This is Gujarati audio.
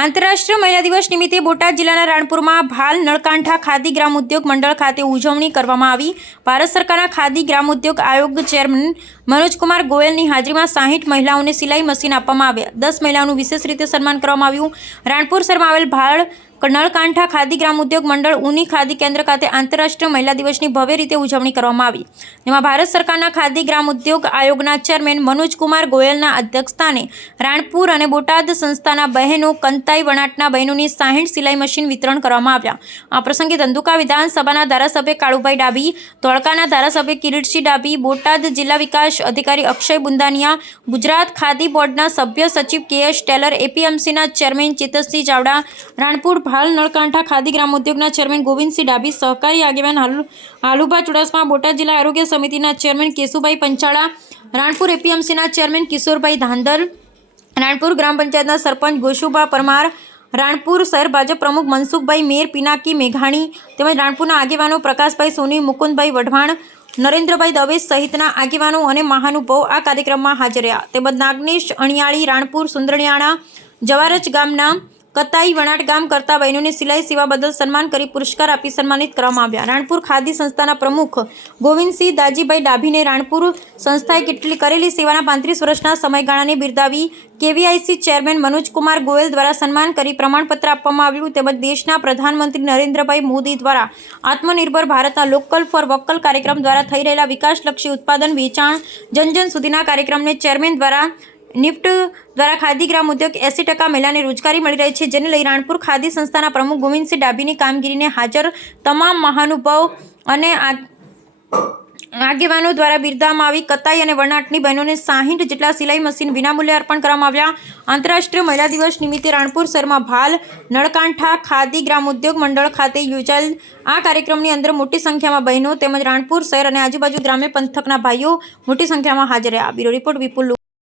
આંતરરાષ્ટ્રીય મહિલા દિવસ નિમિત્તે બોટાદ જિલ્લાના રાણપુરમાં ભાલ નળકાંઠા ખાદી ગ્રામ ઉદ્યોગ મંડળ ખાતે ઉજવણી કરવામાં આવી। ભારત સરકારના ખાદી ગ્રામ ઉદ્યોગ આયોગ ચેરમેન મનોજકુમાર ગોયલની હાજરીમાં 60 મહિલાઓને સિલાઈ મશીન આપવામાં આવ્યા। 10 મહિલાઓનું વિશેષ રીતે સન્માન કરવામાં આવ્યું। રાણપુર શહેરમાં આવેલ ભાલ નળકાંઠા ખાદી ગ્રામ ઉદ્યોગ મંડળ ઊની ખાદી કેન્દ્ર ખાતે આંતરરાષ્ટ્રીય મહિલા દિવસની ભવ્ય રીતે ઉજવણી કરવામાં આવી। જેમાં ભારત સરકારના ખાદી ગ્રામ ઉદ્યોગ આયોગના ચેરમેન મનોજકુમાર ગોયલના અધ્યક્ષસ્થાને રાણપુર અને બોટાદ સંસ્થાના બહેનો કંતાઈ વણાટના બહેનોની 60 સિલાઈ મશીન વિતરણ કરવામાં આવ્યા। આ પ્રસંગે ધંધુકા વિધાનસભાના ધારાસભ્ય કાળુભાઈ ડાબી, ધોળકાના ધારાસભ્ય કિરીટસિંહ ડાબી, બોટાદ જિલ્લા વિકાસ અધિકારી અક્ષય બુંદાનિયા, ગુજરાત ખાદી બોર્ડના સભ્ય સચિવ કે.એસ. ટેલર, એપીએમસીના ચેરમેન ચેતરસિંહ ચાવડા, રાણપુર ભાલ નળકાંઠા ખાદી ગ્રામ ઉદ્યોગના ચેરમેન ગોવિંદસિંહ ડાબી, સહકારી આગેવાન હાલુભા ચુડાસમા, બોટાદ જિલ્લા આરોગ્ય સમિતિના ચેરમેન કેશુભાઈ પંચાળા, રાણપુર એપીએમસીના ચેરમેન કિશોરભાઈ ધાંધલ, રાણપુર ગ્રામ પંચાયતના સરપંચ ગોશુભા પરમાર, રાણપુર શહેર ભાજપ પ્રમુખ મનસુખભાઈ મેર, પિનાકી મેઘાણી તેમજ રાણપુરના આગેવાનો પ્રકાશભાઈ સોની, મુકુંદભાઈ વઢવાણ, નરેન્દ્રભાઈ દવે સહિતના આગેવાનો અને મહાનુભાવો આ કાર્યક્રમમાં હાજર રહ્યા। તેમજ નાગનેશ અણિયાળી, રાણપુર સુંદરણિયાણા જવારચ ગામના કતાઈ વણાટ કામ કરતા બહેનોને સિલાઈ સેવા બદલ સન્માન કરી પુરસ્કાર આપી સન્માનિત કરવામાં આવ્યા। રાણપુર ખાદી સંસ્થાના પ્રમુખ ગોવિંદસિંહ દાજીભાઈ ડાભીને રાણપુર સંસ્થાએ કરેલી સેવાના 35 વર્ષના સમયગાળાને બિરદાવી કેવીઆઈસી ચેરમેન મનોજકુમાર ગોયલ દ્વારા સન્માન કરી પ્રમાણપત્ર આપવામાં આવ્યું। તેમજ દેશના પ્રધાનમંત્રી નરેન્દ્રભાઈ મોદી દ્વારા આત્મનિર્ભર ભારતના લોકલ ફોર વોકલ કાર્યક્રમ દ્વારા થઈ રહેલા વિકાસલક્ષી ઉત્પાદન વેચાણ જન સુધી કાર્યક્રમને ચેરમેન દ્વારા નિફ્ટ દ્વારા ખાદી ગ્રામ ઉદ્યોગ 80% મહિલાને રોજગારી મળી રહી છે, જેને લઈ રાણપુર ખાદી સંસ્થાના પ્રમુખ ગોવિંદસિંહ ડાભીની કામગીરીને હાજર તમામ મહાનુભાવો અને આગેવાનો દ્વારા બિરદાવવામાં આવી। કતાઈ અને વણાટની બહેનોને 60 જેટલા સિલાઈ મશીન વિનામૂલ્યે અર્પણ કરવામાં આવ્યા। આંતરરાષ્ટ્રીય મહિલા દિવસ નિમિત્તે રાણપુર શહેરમાં ભાલ નળકાંઠા ખાદી ગ્રામ ઉદ્યોગ મંડળ ખાતે યોજાયેલ આ કાર્યક્રમની અંદર મોટી સંખ્યામાં બહેનો તેમજ રાણપુર શહેર અને આજુબાજુ ગ્રામ્ય પંથકના ભાઈઓ મોટી સંખ્યામાં હાજર રહ્યા। બ્યુરો રિપોર્ટ વિપુલ।